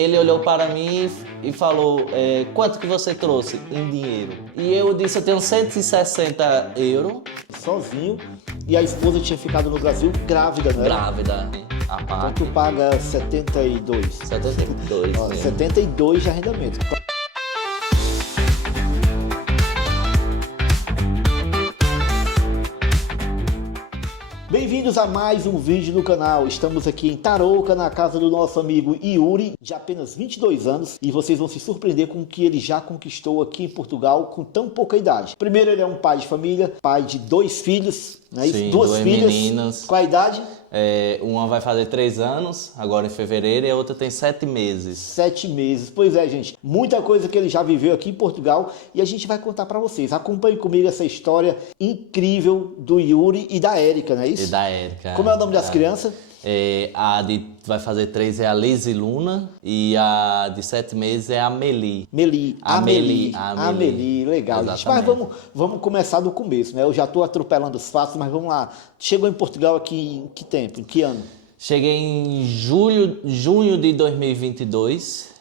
Ele olhou para mim e falou, quanto que você trouxe em dinheiro? E eu disse, eu tenho 160 euros. Sozinho, e a esposa tinha ficado no Brasil grávida, né? Grávida, a Então parte. tu paga 72. 72 Ó, mesmo. 72 de arrendamento. Bem-vindos a mais um vídeo no canal. Estamos aqui em Tarouca, na casa do nosso amigo Yuri, de apenas 22 anos, e vocês vão se surpreender com o que ele já conquistou aqui em Portugal com tão pouca idade. Primeiro, ele é um pai de família, pai de 2 filhos, né? Sim, duas duas filhas. meninas. Qual a idade? Uma vai fazer 3 anos, agora em fevereiro, e a outra tem 7 meses. 7 meses. Pois é, gente. Muita coisa que ele já viveu aqui em Portugal e a gente vai contar pra vocês. Acompanhe comigo essa história incrível do Yuri e da Érica, não é isso? E da Érica. Como é o nome das crianças? A de vai fazer 3 é a Lizy Luna e a de 7 meses é a Meli. Amelie, legal, gente. Mas vamos começar do começo, né? Eu já estou atropelando os fatos, mas vamos lá. Chegou em Portugal aqui em que tempo? Em que ano? Cheguei em junho de 2022,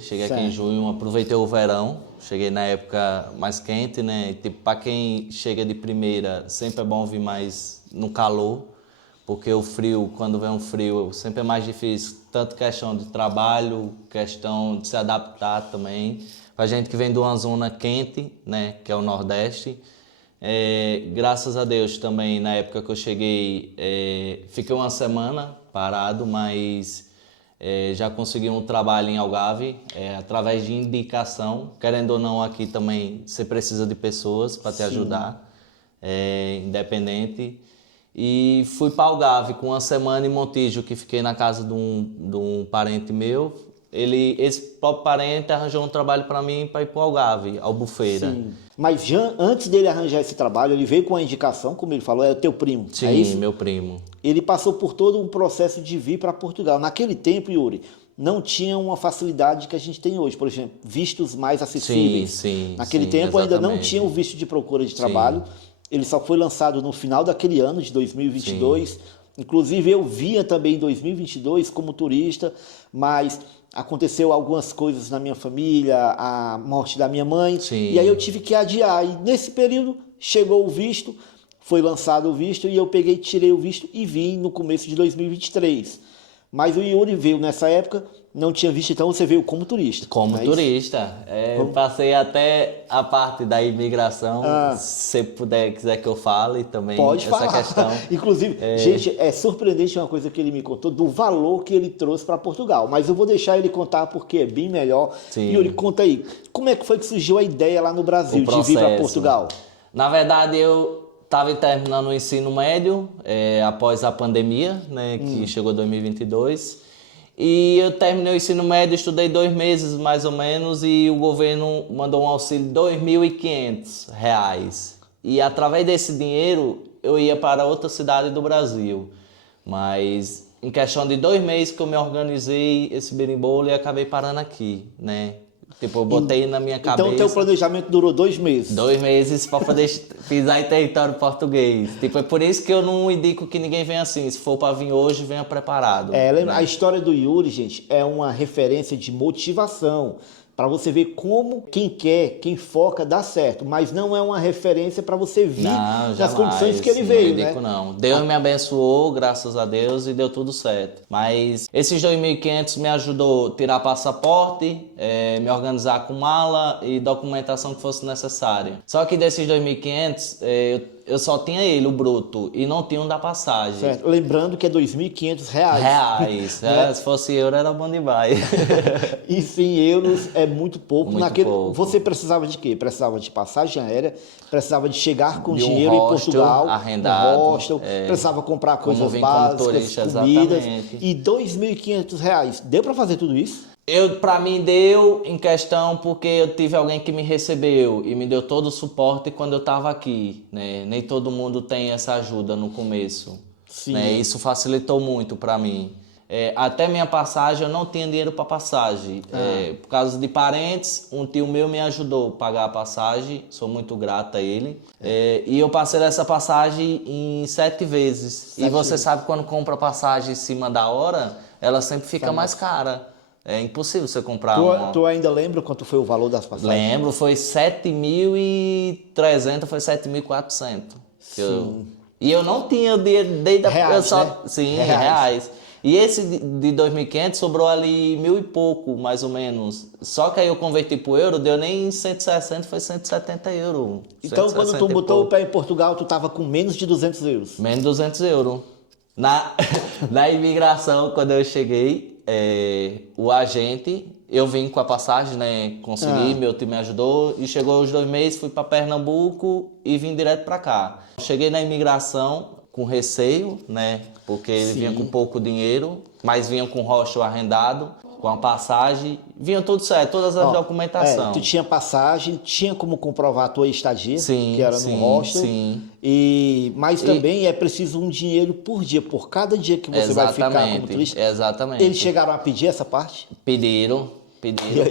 cheguei Certo. aqui em junho, aproveitei o verão, cheguei na época mais quente, né? Tipo, para quem chega de primeira, sempre é bom vir mais no calor. Porque o frio, quando vem um frio, sempre é mais difícil, tanto questão de trabalho, questão de se adaptar também. Pra gente que vem de uma zona quente, né, que é o Nordeste, graças a Deus também, na época que eu cheguei, fiquei uma semana parado, mas já consegui um trabalho em Algarve, através de indicação. Querendo ou não, aqui também você precisa de pessoas para te ajudar, independente. E fui para Algarve com uma semana em Montijo, que fiquei na casa de um parente meu. Esse próprio parente arranjou um trabalho para mim para ir para o Algarve, Albufeira. Sim. Mas já antes dele arranjar esse trabalho, ele veio com a indicação, como ele falou, é o teu primo, Sim, é isso? meu primo. Ele passou por todo um processo de vir para Portugal. Naquele tempo, Yuri, não tinha uma facilidade que a gente tem hoje, por exemplo, vistos mais acessíveis. Sim, Naquele sim, tempo ainda não exatamente. tinha o visto de procura de trabalho. Ele só foi lançado no final daquele ano, de 2022. Inclusive, eu vinha também em 2022 como turista, mas aconteceu algumas coisas na minha família, a morte da minha mãe, e aí eu tive que adiar. E nesse período chegou o visto, foi lançado o visto, e eu peguei, tirei o visto e vim no começo de 2023. Mas o Yuri veio nessa época, não tinha visto, então você veio como turista. Como não é isso? turista. Passei até a parte da imigração. Se você quiser que eu fale também Pode essa falar. questão. Inclusive, gente, é surpreendente uma coisa que ele me contou do valor que ele trouxe para Portugal. Mas eu vou deixar ele contar porque é bem melhor. Sim. Yuri, conta aí, como é que foi que surgiu a ideia lá no Brasil de vir para Portugal? Na verdade, eu estava terminando o ensino médio após a pandemia, né, que chegou em 2022. E eu terminei o ensino médio, estudei 2 meses mais ou menos, e o governo mandou um auxílio de R$ 2.500. E através desse dinheiro eu ia para outra cidade do Brasil. Mas em questão de 2 meses que eu me organizei esse berimbolo e acabei parando aqui, né? Tipo, eu botei na minha cabeça. Então o teu planejamento durou 2 meses? 2 meses para poder pisar em território português. Tipo, é por isso que eu não indico que ninguém venha assim. Se for para vir hoje, venha preparado. Lembra, a história do Yuri, gente, é uma referência de motivação. Para você ver como quem quer, quem foca, dá certo. Mas não é uma referência para você vir nas condições que ele veio, né? Não. Deus me abençoou, graças a Deus, e deu tudo certo. Mas esses 2.500 me ajudou a tirar passaporte, me organizar com mala e documentação que fosse necessária. Só que desses 2.500, eu só tinha ele, o bruto, e não tinha um da passagem. Certo. Lembrando que é R$ 2.500. Reais. Se fosse euro, era bom demais. E 100 euros é muito pouco. Muito pouco. Você precisava de quê? Precisava de passagem aérea, precisava de chegar com De um dinheiro em hostel Portugal, arrendado, um hostel, precisava comprar coisas vim como básicas, turista, comidas. exatamente. E R$ 2.500. Deu para fazer tudo isso? Pra mim deu em questão porque eu tive alguém que me recebeu e me deu todo o suporte quando eu estava aqui, né? Nem todo mundo tem essa ajuda no começo. Sim. Né? Isso facilitou muito para mim. Até minha passagem, eu não tinha dinheiro para passagem. Por causa de parentes, um tio meu me ajudou a pagar a passagem, sou muito grato a ele. E eu passei essa passagem em 7 vezes. E você sabe quando compra passagem em cima da hora, ela sempre fica mais cara. É impossível você comprar uma. Tu ainda lembra quanto foi o valor das passagens? Lembro, foi 7.300, foi 7.400. Sim. E eu não tinha o dinheiro desde Reais, eu só, né? sim, Reais. reais. E esse de 2.500 sobrou ali 1.000 e pouco, mais ou menos. Só que aí eu converti pro euro, deu nem 160, foi 170 euros. Então, quando 160 tu e botou o pouco. pé em Portugal, tu tava com menos de 200 euros. Menos 200 euros. Na, na imigração, quando eu cheguei, o agente, eu vim com a passagem, né? Consegui, meu time me ajudou. E chegou os 2 meses, fui para Pernambuco e vim direto para cá. Cheguei na imigração com receio, né? Porque ele vinha com pouco dinheiro, mas vinha com hostel arrendado, com a passagem. Vinha tudo certo, todas as documentações. Tu tinha passagem, tinha como comprovar a tua estadia, Sim, que era no sim, hostel. sim. Mas também é preciso um dinheiro por dia, por cada dia que você vai ficar como turista. Exatamente. Eles chegaram a pedir essa parte? Pediram.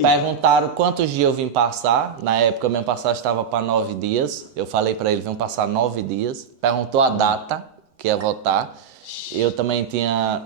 Perguntaram quantos dias eu vim passar. Na época, minha passagem estava para 9 dias. Eu falei para ele, vim passar 9 dias. Perguntou a data que ia voltar. Eu também tinha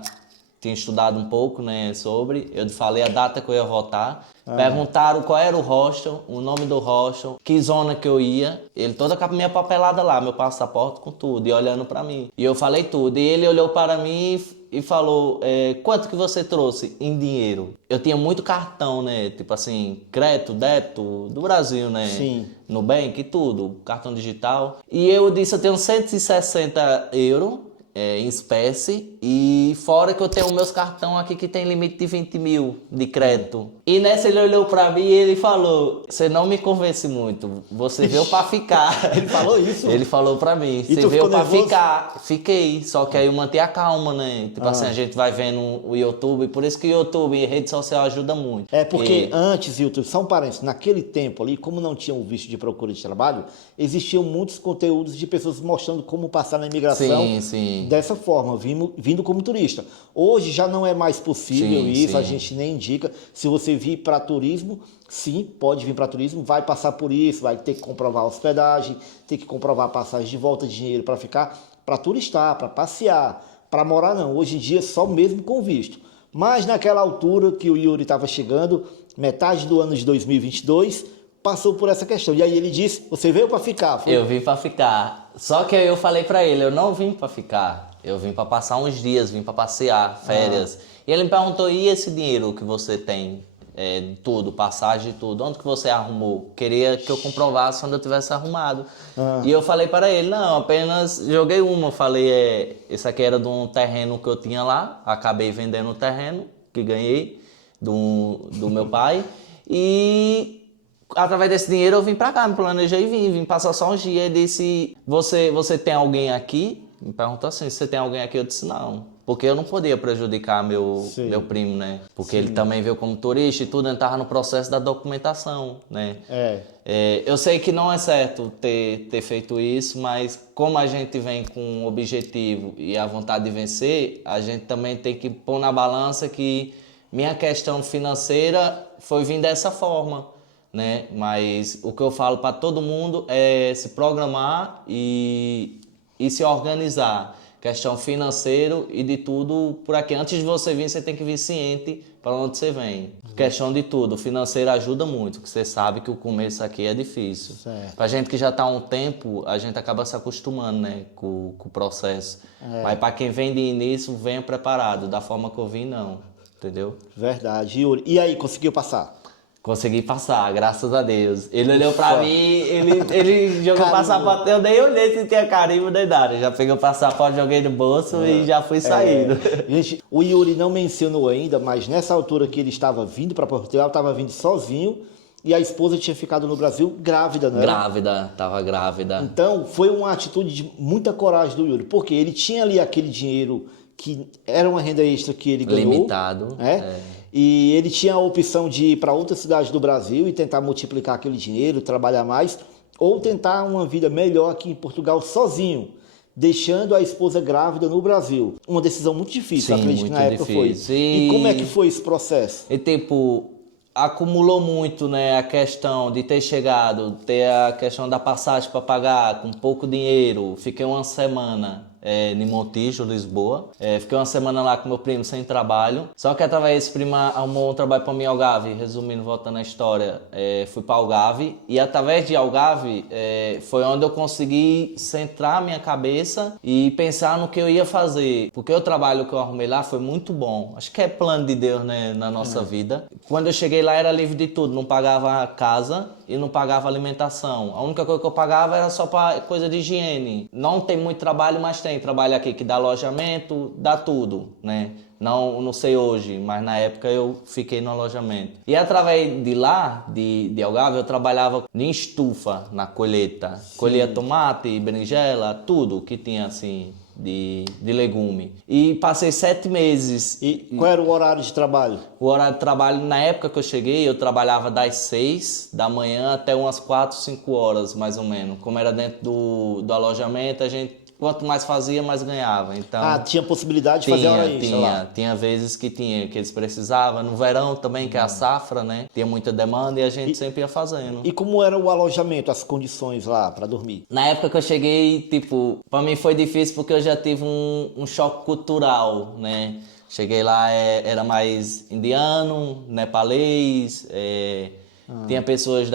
estudado um pouco, né, sobre. Eu falei a data que eu ia voltar. Perguntaram qual era o hostel, o nome do hostel, que zona que eu ia. Ele toda com a minha papelada lá, meu passaporte com tudo, e olhando para mim. E eu falei tudo. E ele olhou para mim e falou, quanto que você trouxe em dinheiro? Eu tinha muito cartão, né? Tipo assim, crédito, débito do Brasil, né? Sim. Nubank e tudo, cartão digital. E eu disse, eu tenho 160 euros. Em espécie, e fora que eu tenho meus cartões aqui que tem limite de 20 mil de crédito. E nessa ele olhou pra mim e ele falou, você não me convence muito, você veio pra ficar. Ele falou isso? Ele falou pra mim, você veio pra ficar. Fiquei, só que aí eu mantive a calma, né? Tipo assim, a gente vai vendo o YouTube, por isso que o YouTube e rede social ajuda muito. Porque antes, YouTube, só um parênteses, naquele tempo ali, como não tinha o visto de procura de trabalho, existiam muitos conteúdos de pessoas mostrando como passar na imigração. Sim. Dessa forma, vindo como turista. Hoje já não é mais possível isso, a sim. gente nem indica. Se você vir para turismo, sim, pode vir para turismo, vai passar por isso, vai ter que comprovar a hospedagem, ter que comprovar a passagem de volta, dinheiro para ficar, para turistar, para passear, para morar não. Hoje em dia só mesmo com visto. Mas naquela altura que o Yuri estava chegando, metade do ano de 2022, passou por essa questão. E aí ele disse, você veio para ficar? Foi? Eu vim para ficar. Só que eu falei para ele, eu não vim para ficar. Eu vim para passar uns dias, vim para passear, férias. E ele me perguntou, e esse dinheiro que você tem? Tudo, passagem e tudo, onde que você arrumou? Queria que eu comprovasse onde eu tivesse arrumado. E eu falei para ele, não, apenas joguei uma. Falei, esse aqui era de um terreno que eu tinha lá, acabei vendendo o terreno, que ganhei do meu pai. E através desse dinheiro eu vim pra cá, me planejei e vim passar só uns dias. Ele disse, você tem alguém aqui? Me perguntou assim, você tem alguém aqui? Eu disse, não. Porque eu não podia prejudicar meu primo, né? Porque ele também veio como turista e tudo, ele estava no processo da documentação, né? Eu sei que não é certo ter feito isso, mas como a gente vem com um objetivo e a vontade de vencer, a gente também tem que pôr na balança que minha questão financeira foi vir dessa forma, né? Mas o que eu falo para todo mundo é se programar e se organizar. Questão financeira e de tudo por aqui. Antes de você vir, você tem que vir ciente para onde você vem. Questão de tudo. Financeiro ajuda muito, porque você sabe que o começo aqui é difícil. Para gente que já está há um tempo, a gente acaba se acostumando, né, com o processo. Mas para quem vem de início, venha preparado. Da forma que eu vim, não. Entendeu? Verdade. Yuri, e aí, conseguiu passar? Consegui passar, graças a Deus. Ele olhou pra mim, ele jogou o passaporte, eu nem olhei se tinha carimbo nem nada. Já peguei o passaporte, joguei no bolso e já fui saindo. Gente, o Yuri não mencionou ainda, mas nessa altura que ele estava vindo para Portugal, estava vindo sozinho e a esposa tinha ficado no Brasil grávida, não era? Tava grávida. Então, foi uma atitude de muita coragem do Yuri, porque ele tinha ali aquele dinheiro que era uma renda extra que ele ganhou. Limitado. E ele tinha a opção de ir para outra cidade do Brasil e tentar multiplicar aquele dinheiro, trabalhar mais, ou tentar uma vida melhor aqui em Portugal sozinho, deixando a esposa grávida no Brasil. Uma decisão muito difícil, acredito que na época foi. E como é que foi esse processo? E tipo, acumulou muito, né, a questão de ter chegado, ter a questão da passagem para pagar com pouco dinheiro. Fiquei uma semana em Montijo, Lisboa. Fiquei uma semana lá com meu primo sem trabalho. Só que através desse primo arrumou um trabalho para mim em Algarve. Resumindo, voltando à história, fui para Algarve. E através de Algarve foi onde eu consegui centrar minha cabeça e pensar no que eu ia fazer. Porque o trabalho que eu arrumei lá foi muito bom. Acho que é plano de Deus, né, na nossa vida. Quando eu cheguei lá era livre de tudo. Não pagava casa e não pagava alimentação. A única coisa que eu pagava era só para coisa de higiene. Não tem muito trabalho, mas tem trabalho aqui que dá alojamento, dá tudo, né? Não sei hoje, mas na época eu fiquei no alojamento. E através de lá, de Algarve, eu trabalhava em estufa, na colheita. Sim. Colhia tomate, berinjela, tudo que tinha assim de legume. E passei 7 meses. E qual era o horário de trabalho? O horário de trabalho, na época que eu cheguei, eu trabalhava das 6 da manhã até umas 4, 5 horas, mais ou menos. Como era dentro do alojamento, a gente... Quanto mais fazia, mais ganhava. Então, tinha possibilidade de fazer hora extra lá? Tinha vezes que eles precisavam. No verão também, que é a safra, né? Tinha muita demanda e a gente sempre ia fazendo. E como era o alojamento, as condições lá para dormir? Na época que eu cheguei, tipo, para mim foi difícil porque eu já tive um choque cultural, né? Cheguei lá, era mais indiano, nepalês, tinha pessoas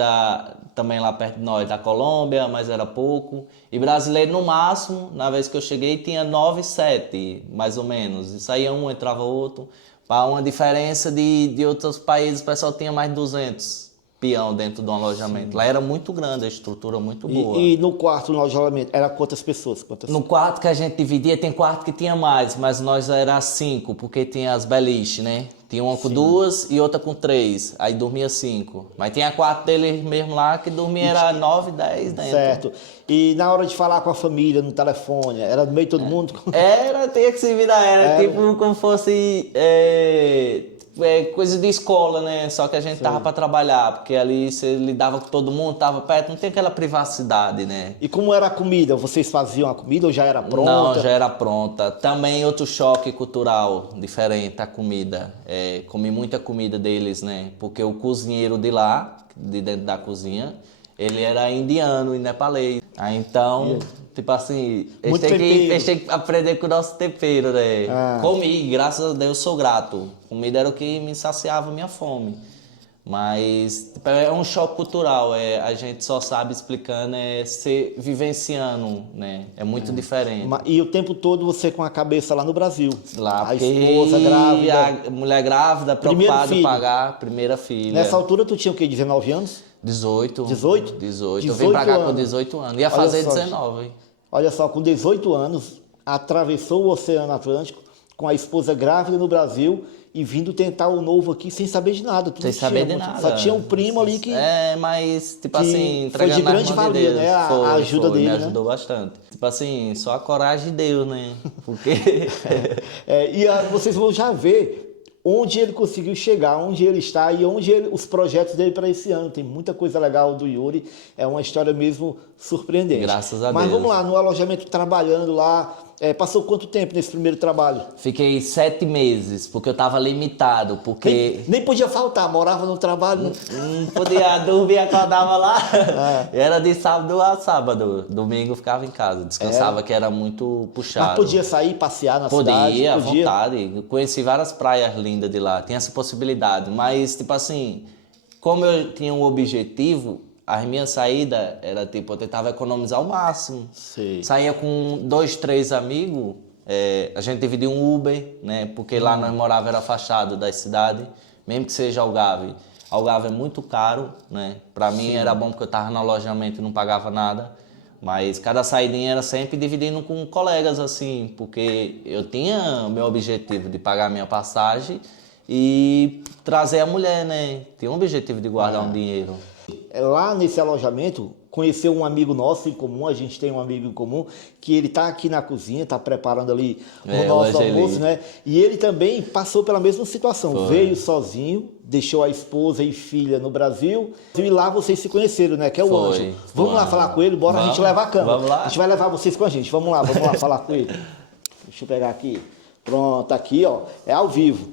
também lá perto de nós, da Colômbia, mas era pouco. E brasileiro no máximo, na vez que eu cheguei, tinha 9, 7, mais ou menos. E saía um, entrava outro. Para uma diferença de outros países, o pessoal tinha mais de 200 peão dentro de um alojamento. Sim. Lá era muito grande, a estrutura muito boa. E no quarto, no alojamento, era quantas pessoas? No quarto que a gente dividia, tem quarto que tinha mais, mas nós era 5, porque tinha as beliches, né? Tinha uma com 2 e outra com 3, aí dormia 5. Mas tinha 4 deles mesmo lá que dormia era 9, 10 dentro. Certo. E na hora de falar com a família, no telefone, era no meio de todo mundo? Tinha que se virar, era tipo como fosse coisa de escola, né? Só que a gente tava para trabalhar, porque ali você lidava com todo mundo, tava perto, não tem aquela privacidade, né? E como era a comida? Vocês faziam a comida ou já era pronta? Não, já era pronta. Também outro choque cultural diferente, a comida. Comi muita comida deles, né? Porque o cozinheiro de lá, de dentro da cozinha, ele era indiano e nepalês. Aí então... Tipo assim, eles têm que aprender com o nosso tempero, né? Comi, graças a Deus sou grato. Comida era o que me saciava a minha fome. Mas tipo, é um choque cultural, a gente só sabe explicando, se vivenciando, né? É muito diferente. E o tempo todo você com a cabeça lá no Brasil? Lá, a esposa grávida? A mulher grávida, preocupada em pagar, primeira filha. Nessa altura tu tinha o quê, 19 anos? 18. 18? 18. Eu vim pra cá com 18 anos. Ia fazer 19. Olha só, com 18 anos, atravessou o Oceano Atlântico com a esposa grávida no Brasil e vindo tentar o novo aqui sem saber de nada. Sem saber de nada. Só tinha um primo ali que... mas, tipo assim, foi de grande valia, né? A ajuda dele, me né? ajudou bastante. Tipo assim, só a coragem de Deus, né? Porque... vocês vão já ver onde ele conseguiu chegar, onde ele está e os projetos dele para esse ano. Tem muita coisa legal do Yuri, é uma história mesmo surpreendente. Graças a Deus. Mas vamos lá, no alojamento, trabalhando lá, passou quanto tempo nesse primeiro trabalho? Fiquei 7 meses, porque eu estava limitado, porque... Nem podia faltar, morava no trabalho. Não podia dormir, acordava lá. Era de sábado a sábado, domingo ficava em casa, descansava que era muito puxado. Mas podia sair, passear na cidade? Podia, à vontade. Eu conheci várias praias lindas de lá, tinha essa possibilidade, mas tipo assim, como eu tinha um objetivo, as minhas saídas era tipo, eu tentava economizar o máximo. Sim. Saía com 2, 3 amigos, a gente dividia um Uber, né? Porque lá nós morava era afastado da cidade, mesmo que seja Algarve. Algarve é muito caro, né? Pra mim era bom porque eu tava no alojamento e não pagava nada. Mas cada saidinha era sempre dividindo com colegas, assim, porque eu tinha meu objetivo de pagar a minha passagem e trazer a mulher, né? Tinha um objetivo de guardar um dinheiro. Lá nesse alojamento, conheceu um amigo nosso em comum, a gente tem um amigo em comum, que ele está aqui na cozinha, está preparando ali o nosso almoço, né? E ele também passou pela mesma situação, veio sozinho, deixou a esposa e filha no Brasil, e lá vocês se conheceram, né? Que é o Ângelo. Vamos lá falar com ele, bora a gente levar a câmera. Vamos lá. A gente vai levar vocês com a gente, vamos lá falar com ele. Deixa eu pegar aqui. Pronto, aqui, ó, é ao vivo.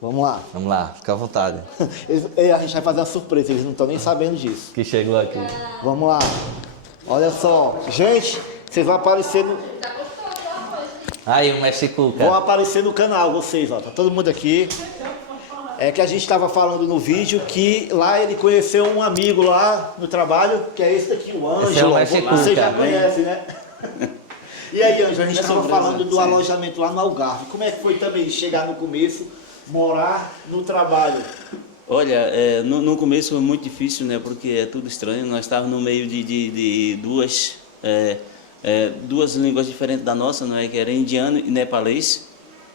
Vamos lá. Vamos lá, fica à vontade. A gente vai fazer uma surpresa, eles não estão nem sabendo disso. Que chegou aqui. Vamos lá. Olha só. Gente, vocês vão aparecer no... Aí, o Mexicuca. Vão aparecer no canal, vocês, ó. Tá todo mundo aqui. É que a gente estava falando no vídeo que lá ele conheceu um amigo lá no trabalho, que é esse daqui, o Ângelo. Esse é o Mexicuca. Você já conhece, né? E aí, Ângelo, a gente estava falando do sim. alojamento lá no Algarve. Como é que foi também chegar no começo, morar no trabalho? Olha, no começo foi muito difícil, né? Porque é tudo estranho. Nós estávamos no meio de duas línguas diferentes da nossa, não é? Que era indiano e nepalês.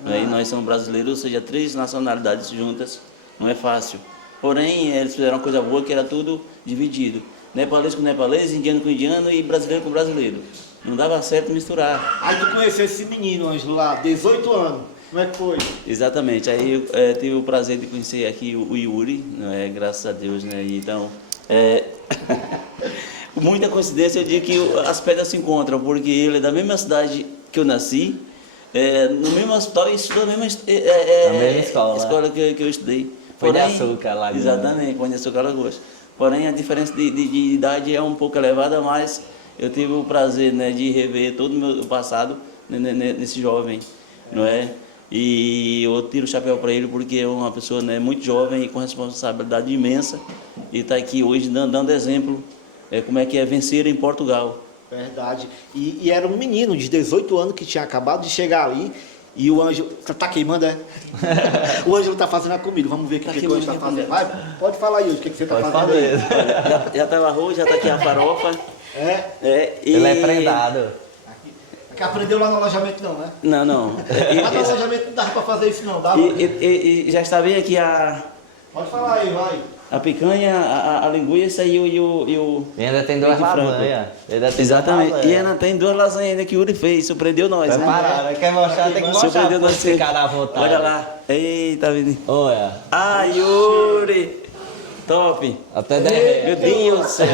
E nós somos brasileiros, ou seja, 3 nacionalidades juntas. Não é fácil. Porém, eles fizeram uma coisa boa que era tudo dividido. Nepalês com nepalês, indiano com indiano e brasileiro com brasileiro. Não dava certo misturar. Aí tu conheceu esse menino, Ângelo, lá, 18 anos. Como é que foi? Exatamente. Aí eu tive o prazer de conhecer aqui o Yuri, não é? Graças a Deus, né? Então, muita coincidência eu digo que as pedras se encontram, porque ele é da mesma cidade que eu nasci, no mesmo hospital e estudou na mesma escola que eu estudei. Pão de Açúcar, Lagoas. Exatamente, Pão de Açúcar, Lagoas. Porém, a diferença de idade é um pouco elevada, mas eu tive o prazer, né, de rever todo o meu passado nesse jovem, não é? E eu tiro o chapéu para ele porque é uma pessoa, né, muito jovem e com responsabilidade imensa e está aqui hoje dando exemplo como é que é vencer em Portugal. Verdade. E era um menino de 18 anos que tinha acabado de chegar ali. E o Ângelo. Tá queimando, é? O Ângelo tá fazendo a comida. Vamos ver o que o Ângelo tá fazendo. Vai, pode falar aí, Ângelo, o que você tá fazendo aí? Já tá o arroz, já tá aqui a farofa. Ele é prendado. Que aprendeu lá no alojamento não, né? Não. Lá no alojamento não dava pra fazer isso não, dava? E já está bem aqui Pode falar aí, vai. a picanha, a linguiça e o E ainda tem 2 lasanhas. Exatamente. E ainda tem 2 lasanhas ainda que o Yuri fez, surpreendeu nós, né? Parada, quer mostrar, tem que mostrar Surpreendeu pra nós. ficar à vontade. Olha lá. Eita, menino. Olha, Ah, Yuri! Top! até derrete. Meu Deus do céu!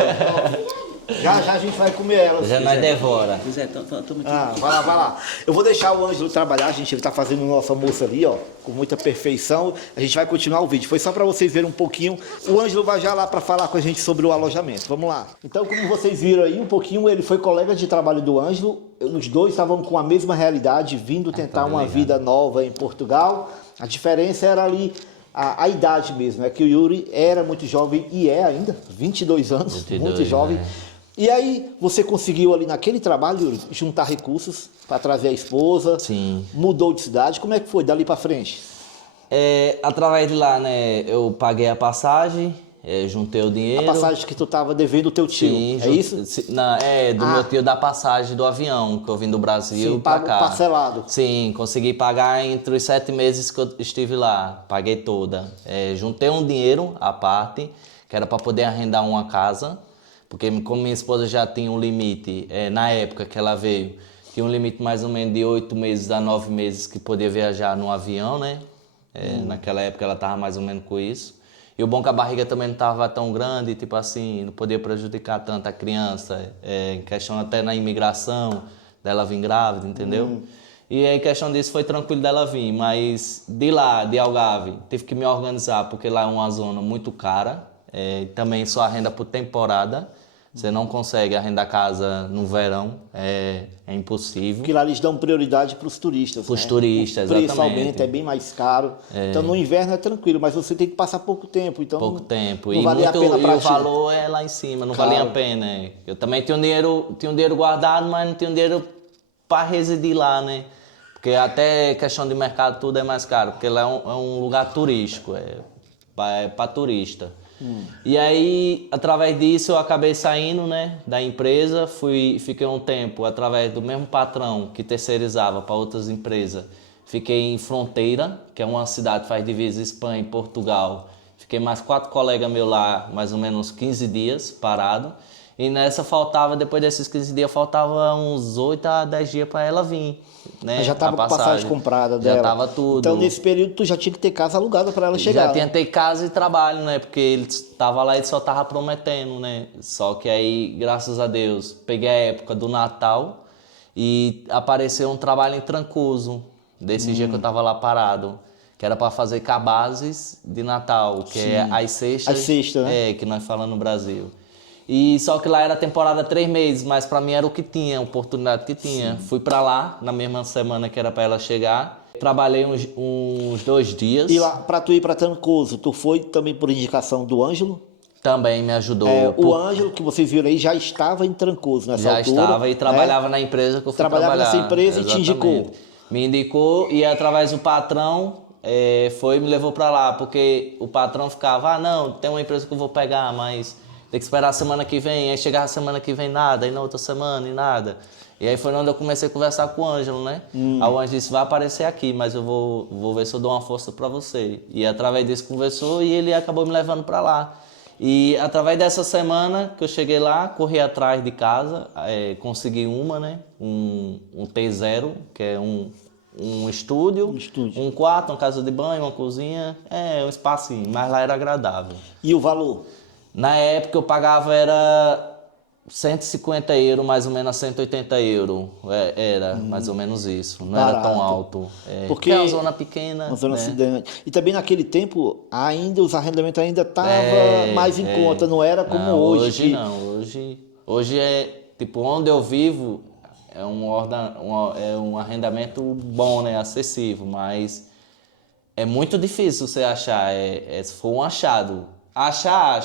Já a gente vai comer ela. Já nós devora. Pois é, toma aqui. Vai lá. Eu vou deixar o Ângelo trabalhar, gente. Ele tá fazendo o nosso almoço ali, ó, com muita perfeição. A gente vai continuar o vídeo. Foi só para vocês verem um pouquinho. O Ângelo vai já lá para falar com a gente sobre o alojamento. Vamos lá. Então, como vocês viram aí, um pouquinho, ele foi colega de trabalho do Ângelo. Os dois estavam com a mesma realidade, vindo tentar uma vida nova em Portugal. A diferença era ali a idade mesmo, é que o Yuri era muito jovem e é ainda, 22 anos, 22, muito jovem. né? E aí, você conseguiu ali naquele trabalho, Yuri, juntar recursos para trazer a esposa? Sim. Mudou de cidade? Como é que foi dali para frente? Através de lá, né, eu paguei a passagem, juntei o dinheiro. A passagem que tu tava devendo o teu tio, Sim, é isso? do meu tio da passagem do avião, que eu vim do Brasil Sim, pra pago cá. parcelado. Sim, consegui pagar entre os 7 meses que eu estive lá, paguei toda. Juntei um dinheiro à parte, que era para poder arrendar uma casa, porque como minha esposa já tinha um limite, na época que ela veio, tinha um limite mais ou menos de 8 meses a 9 meses que podia viajar no avião, né? Naquela época ela estava mais ou menos com isso. E o bom que a barriga também não estava tão grande, tipo assim, não podia prejudicar tanto a criança, em questão até na imigração, dela vir grávida, entendeu? E em questão disso foi tranquilo dela vir, mas de lá, de Algarve, tive que me organizar, porque lá é uma zona muito cara, também só arrenda por temporada. Você não consegue arrendar casa no verão, é impossível. Porque lá eles dão prioridade para os turistas. Para os turistas, o preço exatamente. aumenta, é bem mais caro. Então no inverno é tranquilo, mas você tem que passar pouco tempo. Então Pouco tempo. Não valia a pena e o valor é lá em cima, não valia a pena. Eu também tinha um dinheiro guardado, mas não tinha um dinheiro para residir lá, né? Porque até questão de mercado tudo é mais caro, porque lá é um lugar turístico, é para turista. E aí, através disso, eu acabei saindo, né, da empresa, fiquei um tempo através do mesmo patrão que terceirizava para outras empresas. Fiquei em Fronteira, que é uma cidade que faz divisa Espanha e Portugal. Fiquei mais 4 colegas meus lá, mais ou menos 15 dias parado. E nessa depois desses 15 dias, faltava uns 8 a 10 dias para ela vir. Né? Já estava com a passagem comprada dela. Já estava tudo. Então nesse período tu já tinha que ter casa alugada para ela chegar. Já tinha que ter casa e trabalho, né? Porque ele estava lá e só estava prometendo, né? Só que aí, graças a Deus, peguei a época do Natal e apareceu um trabalho em Trancoso, desse dia que eu estava lá parado. Que era para fazer cabazes de Natal, que é as cestas. As cestas, né? Que nós falamos no Brasil. E só que lá era temporada 3 meses, mas pra mim era o que tinha, a oportunidade que tinha. Fui pra lá, na mesma semana que era pra ela chegar. Trabalhei uns 2 dias. E lá, pra tu ir pra Trancoso, tu foi também por indicação do Ângelo? Também me ajudou. O Ângelo, que vocês viram aí, já estava em Trancoso nessa Já altura. estava e trabalhava na empresa que eu fui Trabalhava trabalhar. nessa empresa e te Exatamente. indicou. Me indicou e através do patrão foi e me levou pra lá, porque o patrão ficava, não, tem uma empresa que eu vou pegar, mas tem que esperar a semana que vem. Aí chegava a semana que vem nada, aí na outra semana e nada. E aí foi onde eu comecei a conversar com o Ângelo, né? Aí o Ângelo disse, vai aparecer aqui, mas eu vou ver se eu dou uma força pra você. E através disso conversou e ele acabou me levando pra lá. E através dessa semana que eu cheguei lá, corri atrás de casa, consegui uma, né? Um T0, que é um estúdio, um quarto, uma casa de banho, uma cozinha, um espacinho, mas lá era agradável. E o valor? Na época eu pagava era 150 euros, mais ou menos 180 euros, era mais ou menos isso, não era tão alto. Porque é uma zona pequena. Uma zona né? acidente. E também naquele tempo, ainda os arrendamentos ainda estavam mais em conta, não era como não, hoje. Hoje não, hoje tipo, onde eu vivo é um arrendamento bom, né, acessível, mas é muito difícil você achar, se for um achado. Acha,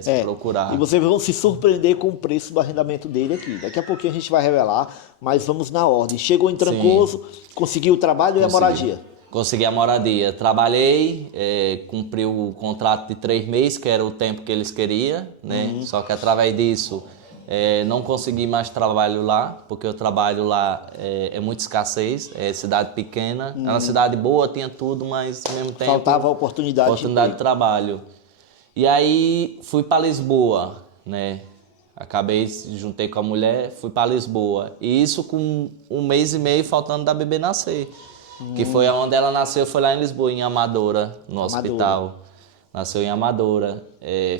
se procurar. E vocês vão se surpreender com o preço do arrendamento dele aqui. Daqui a pouquinho a gente vai revelar, mas vamos na ordem. Chegou em Trancoso, conseguiu o trabalho e a moradia. Consegui a moradia. Trabalhei, cumpri o contrato de 3 meses, que era o tempo que eles queriam, né? Só que através disso não consegui mais trabalho lá, porque o trabalho lá é muito escassez, é cidade pequena. É uma cidade boa, tinha tudo, mas ao mesmo tempo... Faltava oportunidade de trabalho. E aí fui para Lisboa, né? Juntei com a mulher, fui para Lisboa. E isso com 1 mês e meio faltando da bebê nascer. Que foi onde ela nasceu, foi lá em Lisboa, em Amadora, no hospital. Nasceu em Amadora.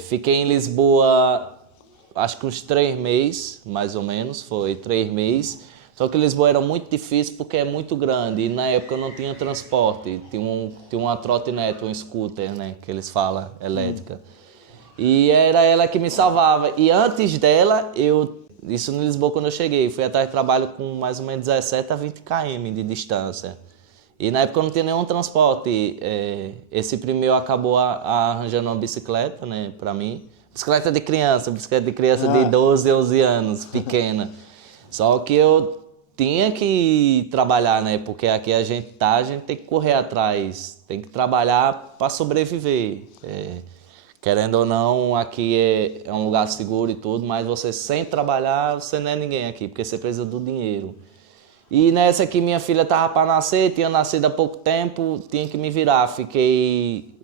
Fiquei em Lisboa, acho que uns 3 meses, mais ou menos, foi 3 meses. Só que Lisboa era muito difícil porque é muito grande e na época eu não tinha transporte. Tinha uma trotinete, um scooter, né, que eles falam, elétrica. E era ela que me salvava. E antes dela, isso em Lisboa quando eu cheguei, fui atrás de trabalho com mais ou menos 17 a 20 km de distância. E na época eu não tinha nenhum transporte. Esse primeiro acabou arranjando uma bicicleta, né, pra mim. Bicicleta de criança de 12, 11 anos, pequena. Só que eu tinha que trabalhar, né? Porque aqui a gente tem que correr atrás, tem que trabalhar para sobreviver. Querendo ou não, aqui é um lugar seguro e tudo, mas você sem trabalhar, você não é ninguém aqui, porque você precisa do dinheiro. E nessa aqui minha filha tava para nascer, tinha nascido há pouco tempo, tinha que me virar. Fiquei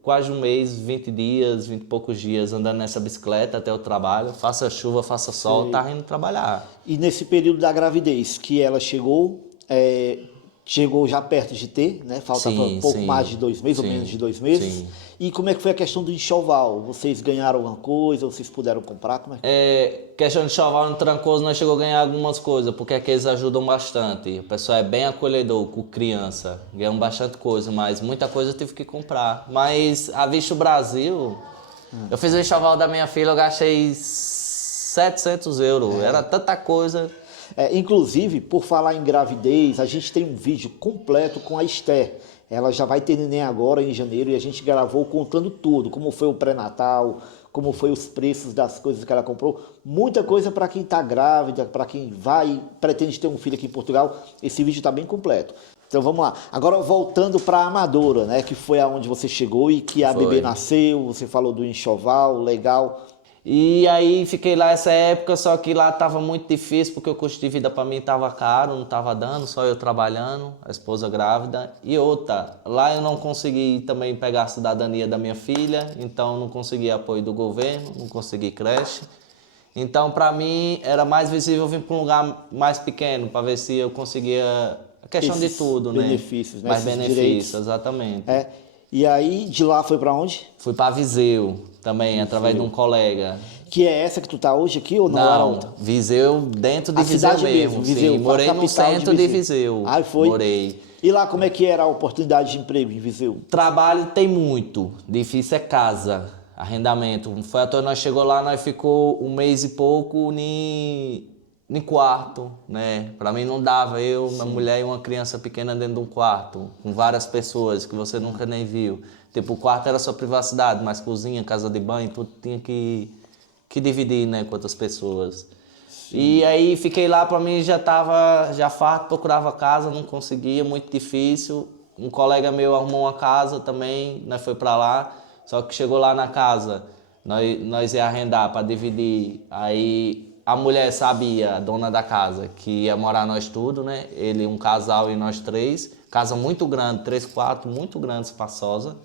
quase um mês, 20 dias, 20 e poucos dias andando nessa bicicleta até o trabalho. Faça chuva, faça sol, tava indo trabalhar. E nesse período da gravidez que ela chegou já perto de ter, né? Faltava pouco mais de 2 meses, ou menos de 2 meses. Sim. E como é que foi a questão do enxoval? Vocês ganharam alguma coisa? Vocês puderam comprar? Como é? Questão de enxoval no Trancoso, nós chegou a ganhar algumas coisas, porque aqui eles ajudam bastante. O pessoal é bem acolhedor com criança, ganham bastante coisa, mas muita coisa eu tive que comprar. Mas a Visto Brasil, eu fiz o enxoval da minha filha, eu gastei 700 euros, era tanta coisa. Inclusive, por falar em gravidez, a gente tem um vídeo completo com a Esther. Ela já vai ter neném agora em janeiro e a gente gravou contando tudo, como foi o pré-natal, como foi os preços das coisas que ela comprou. Muita coisa para quem está grávida, para quem pretende ter um filho aqui em Portugal. Esse vídeo está bem completo. Então vamos lá. Agora voltando para a Amadora, né, que foi aonde você chegou e que a bebê nasceu, você falou do enxoval, legal. E aí fiquei lá essa época, só que lá estava muito difícil, porque o custo de vida para mim estava caro, não estava dando, só eu trabalhando, a esposa grávida. E outra, lá eu não consegui também pegar a cidadania da minha filha, então não consegui apoio do governo, não consegui creche. Então para mim era mais visível vir para um lugar mais pequeno, para ver se eu conseguia a questão de tudo, benefícios, né? Mais benefícios, direitos. Exatamente. E aí de lá foi para onde? Fui para Viseu também, através de um colega. Que é essa que tu tá hoje aqui ou não? Era outra? Viseu, dentro de A Viseu cidade mesmo. Viseu, Sim, morei no centro de Viseu. Ah, foi? Morei. E lá como é que era a oportunidade de emprego em Viseu? Trabalho tem muito, difícil é casa. arrendamento. Foi até nós chegou lá, nós ficou um mês e pouco em quarto, né? Para mim não dava, eu, minha mulher e uma criança pequena dentro de um quarto, com várias pessoas que você nunca nem viu. Tipo, o quarto era sua privacidade, mas cozinha, casa de banho, tudo tinha que dividir, né, com outras pessoas. Sim. E aí fiquei lá, para mim já tava farto, procurava casa, não conseguia, muito difícil. Um colega meu arrumou uma casa também, nós foi para lá, só que chegou lá na casa, nós ia arrendar para dividir, aí a mulher sabia, a dona da casa, que ia morar nós tudo, né? Ele, um casal e nós 3. Casa muito grande, 3 quartos, muito grande, espaçosa.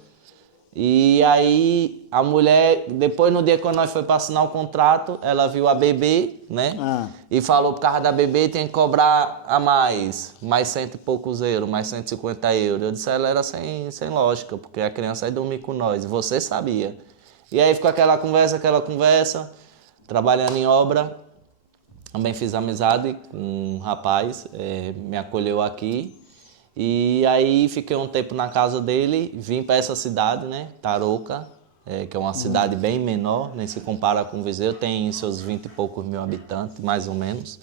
E aí a mulher, depois no dia quando nós foi para assinar o contrato, ela viu a bebê, né? E falou por causa da bebê tem que cobrar a mais 100 e poucos euros, mais 150 euros. Eu disse, ela era sem lógica, porque a criança ia dormir com nós, você sabia. E aí ficou aquela conversa, trabalhando em obra. Também fiz amizade com um rapaz, me acolheu aqui. E aí fiquei um tempo na casa dele, vim para essa cidade, né, Tarouca, que é uma cidade bem menor, nem se compara com Viseu, tem seus 20 e poucos mil habitantes, mais ou menos.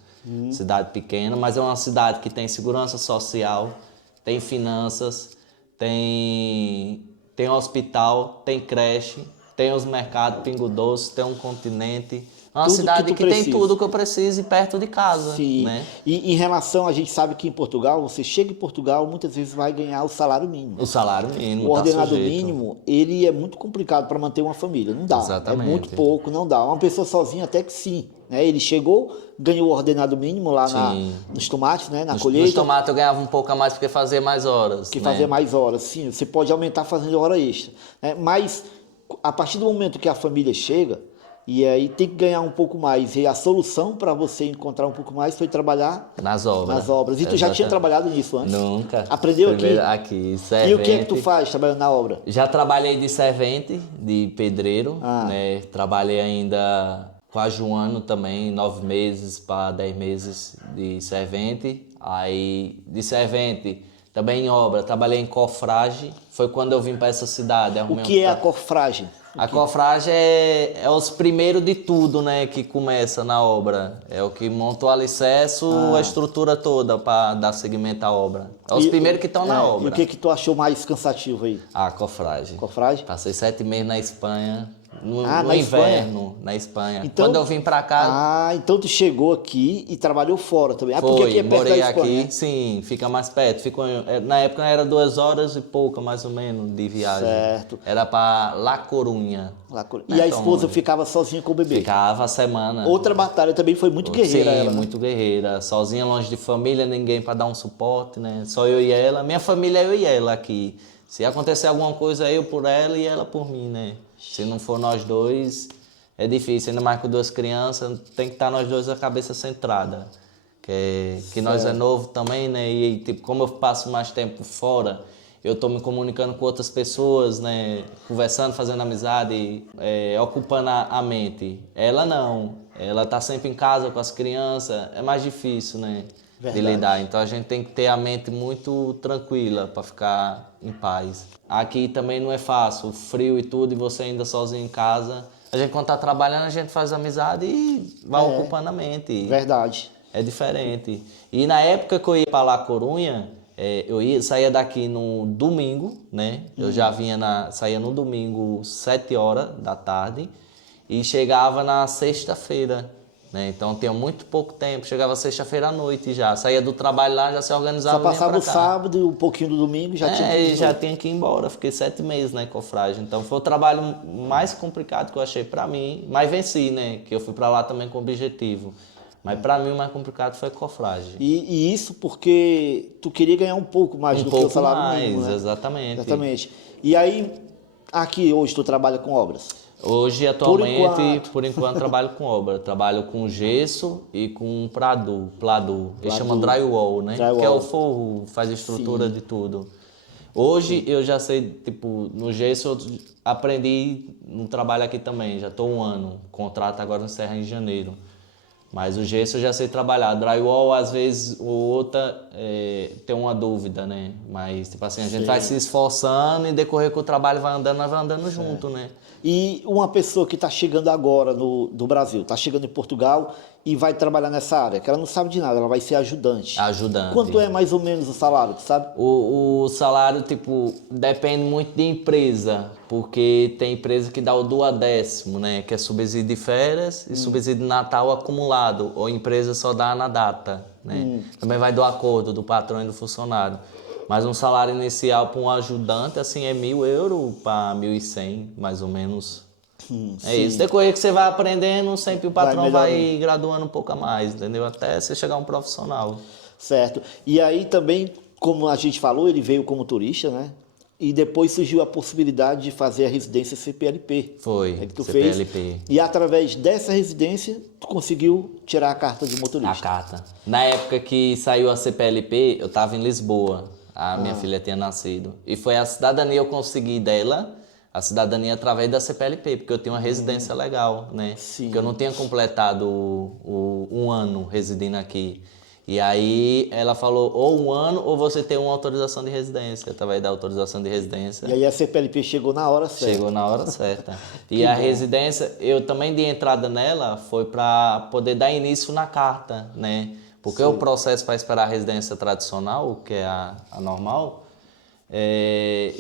Cidade pequena, mas é uma cidade que tem segurança social, tem finanças, tem hospital, tem creche, tem os mercados, Pingo Doce, tem um continente. É uma cidade que tem tudo que eu preciso e perto de casa. Sim. Né? E em relação, a gente sabe que em Portugal, você chega em Portugal, muitas vezes vai ganhar o salário mínimo. O salário mínimo, o ordenado mínimo, ele é muito complicado para manter uma família, não dá. Exatamente. É muito pouco, não dá. Uma pessoa sozinha até que sim. Né? Ele chegou, ganhou o ordenado mínimo lá nos tomates, né? Na colheita. Nos tomates eu ganhava um pouco a mais porque fazia mais horas. Fazia mais horas, sim. Você pode aumentar fazendo hora extra. Né? Mas a partir do momento que a família chega, e aí tem que ganhar um pouco mais. E a solução para você encontrar um pouco mais foi trabalhar nas obras. E tu já tinha trabalhado nisso antes? Nunca. Aprendeu aqui? Servente. E o que é que tu faz trabalhando na obra? Já trabalhei de servente, de pedreiro. Né? Trabalhei ainda quase um ano também, 9 meses para 10 meses de servente. Aí de servente também em obra, trabalhei em cofragem. Foi quando eu vim para essa cidade. O que é a cofragem? A cofragem é os primeiros de tudo, né, que começa na obra. É o que monta o alicerce, a estrutura toda para dar seguimento à obra. É os primeiros que estão na obra. E o que tu achou mais cansativo aí? A cofragem. Cofragem? Passei 7 meses na Espanha, no na inverno, Espanha? Na Espanha. Então, quando eu vim para cá... então tu chegou aqui e trabalhou fora também. Porque aqui é perto morei da Espanha, aqui, sim, fica mais perto. Na época era 2 horas e pouca, mais ou menos, de viagem. Certo. Era para La Corunha. E a esposa ficava sozinha com o bebê? Ficava a semana. Outra batalha também foi muito guerreira. Sim, ela, né? muito guerreira. Sozinha, longe de família, ninguém para dar um suporte, né? Só eu e ela. Minha família é eu e ela aqui. Se acontecer alguma coisa, eu por ela e ela por mim, né? Se não for nós dois, é difícil. Ainda mais com 2 crianças, tem que estar nós dois a cabeça centrada. Que nós é novo também, né? E tipo, como eu passo mais tempo fora, eu estou me comunicando com outras pessoas, né? Conversando, fazendo amizade, ocupando a mente. Ela não. Ela está sempre em casa com as crianças. É mais difícil, né? De lidar. Então a gente tem que ter a mente muito tranquila para ficar em paz. Aqui também não é fácil, o frio e tudo, e você ainda sozinho em casa. A gente quando está trabalhando, a gente faz amizade e vai ocupando a mente. Verdade. É diferente. E na época que eu ia para La Corunha, saía daqui no domingo, né? Eu já saía no domingo 7 horas da tarde e chegava na sexta-feira. Né? Então tinha muito pouco tempo, chegava sexta-feira à noite já, saía do trabalho lá, já se organizava. Só passava o sábado e um pouquinho do domingo já tinha que ir. Já tinha que ir embora, fiquei 7 meses na cofragem, então foi o trabalho mais complicado que eu achei pra mim, mas venci, né, que eu fui pra lá também com objetivo, mas pra mim o mais complicado foi a cofragem. E isso porque tu queria ganhar um pouco mais do que o salário mínimo, né? Exatamente. E aí, aqui hoje tu trabalha com obras? Hoje, atualmente, por enquanto trabalho com obra. Trabalho com gesso e com pladu. Eles chamam drywall, né? Que é o forro, faz a estrutura de tudo. Hoje eu já sei, tipo, no gesso eu aprendi no trabalho aqui também. Já estou 1 ano. O contrato agora encerra em janeiro. Mas o gesso eu já sei trabalhar. Drywall, às vezes, ou outra, tem uma dúvida, né? Mas, tipo assim, a gente vai se esforçando e decorrer que o trabalho vai andando, nós vai andando junto, né? E uma pessoa que está chegando agora no Brasil, está chegando em Portugal e vai trabalhar nessa área, que ela não sabe de nada, ela vai ser ajudante. Ajudante. Quanto é mais ou menos o salário, tu sabe? O salário, tipo, depende muito de empresa, porque tem empresa que dá o duodécimo, né? Que é subsídio de férias e subsídio de Natal acumulado, ou empresa só dá na data, né? Também vai do acordo do patrão e do funcionário. Mas um salário inicial para um ajudante, assim, é 1.000 euros para 1.100, mais ou menos. É isso. Depois que você vai aprendendo, sempre o patrão vai graduando um pouco a mais, entendeu? Até você chegar a um profissional. Certo. E aí também, como a gente falou, ele veio como turista, né? E depois surgiu a possibilidade de fazer a residência CPLP. Foi, que tu CPLP. fez. E através dessa residência, tu conseguiu tirar a carta de motorista. A carta. Na época que saiu a CPLP, eu estava em Lisboa. A minha filha tinha nascido. E foi a cidadania eu consegui dela, a cidadania através da CPLP, porque eu tinha uma residência legal, né? Sim. Porque eu não tinha completado um ano residindo aqui. E aí ela falou, ou um ano ou você tem uma autorização de residência, através da autorização de residência. E aí a CPLP chegou na hora certa. Chegou na hora certa. E a residência, eu também de entrada nela foi para poder dar início na carta, né? Porque o processo para esperar a residência tradicional, que é a normal,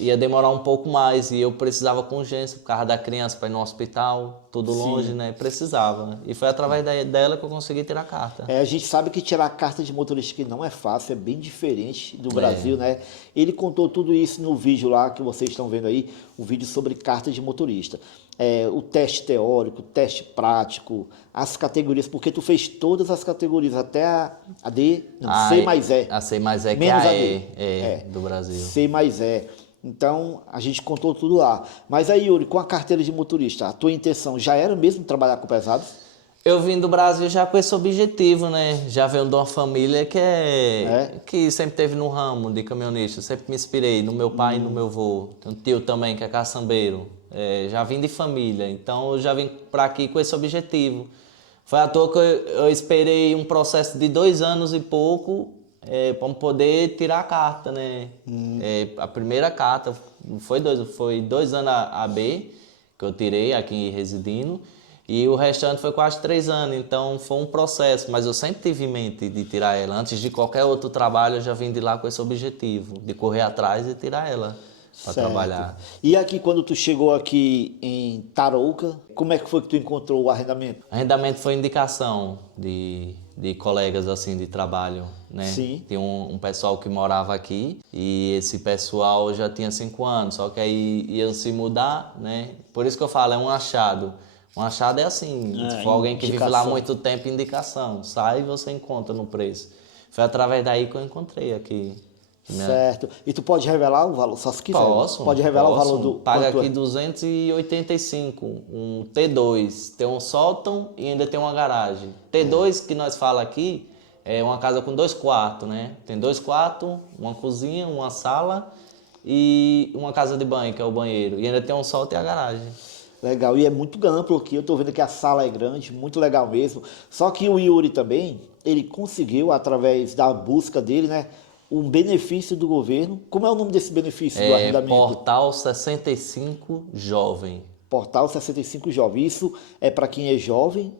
ia demorar um pouco mais e eu precisava com urgência por causa da criança para ir no hospital, tudo longe, né? Precisava. E foi através dela que eu consegui tirar a carta. A gente sabe que tirar a carta de motorista que não é fácil, é bem diferente do Brasil, né? Ele contou tudo isso no vídeo lá que vocês estão vendo aí, um vídeo sobre carta de motorista. O teste teórico, o teste prático, as categorias, porque tu fez todas as categorias, até a D, não, C mais E. A C mais E, que menos é a E, do Brasil. C mais E. Então, a gente contou tudo lá. Mas aí, Yuri, com a carteira de motorista, a tua intenção já era mesmo trabalhar com pesados? Eu vim do Brasil já com esse objetivo, né? Já venho de uma família que sempre teve no ramo de caminhonista. Eu sempre me inspirei no meu pai e no meu avô. Tem um tio também que é caçambeiro. Já vim de família, então eu já vim para aqui com esse objetivo. Foi à toa que eu esperei um processo de 2 anos e pouco para poder tirar a carta, né? A primeira carta foi 2 anos AB que eu tirei aqui residindo e o restante foi quase 3 anos, então foi um processo, mas eu sempre tive em mente de tirar ela. Antes de qualquer outro trabalho eu já vim de lá com esse objetivo, de correr atrás e tirar ela para trabalhar. E aqui, quando tu chegou aqui em Tarouca, como é que foi que tu encontrou o arrendamento? Arrendamento foi indicação de colegas assim de trabalho, né? Sim. Tinha um pessoal que morava aqui e esse pessoal já tinha 5 anos, só que aí iam se mudar, né? Por isso que eu falo, é um achado. Um achado é assim, se for alguém que vive lá há muito tempo, indicação. Sai e você encontra no preço. Foi através daí que eu encontrei aqui. Certo. E tu pode revelar o valor, só se quiser. Posso. Pode revelar o valor do... Paga aqui 285, um T2. Tem um sótão e ainda tem uma garagem. T2 que nós fala aqui é uma casa com 2 quartos, né? Tem 2 quartos, uma cozinha, uma sala e uma casa de banho, que é o banheiro. E ainda tem um sótão e a garagem. Legal, e é muito amplo aqui, eu tô vendo que a sala é grande, muito legal mesmo. Só que o Yuri também, ele conseguiu, através da busca dele, né, um benefício do governo. Como é o nome desse benefício do arrendamento? Portal 65 Jovem. Portal 65 Jovem. Isso é para quem é jovem?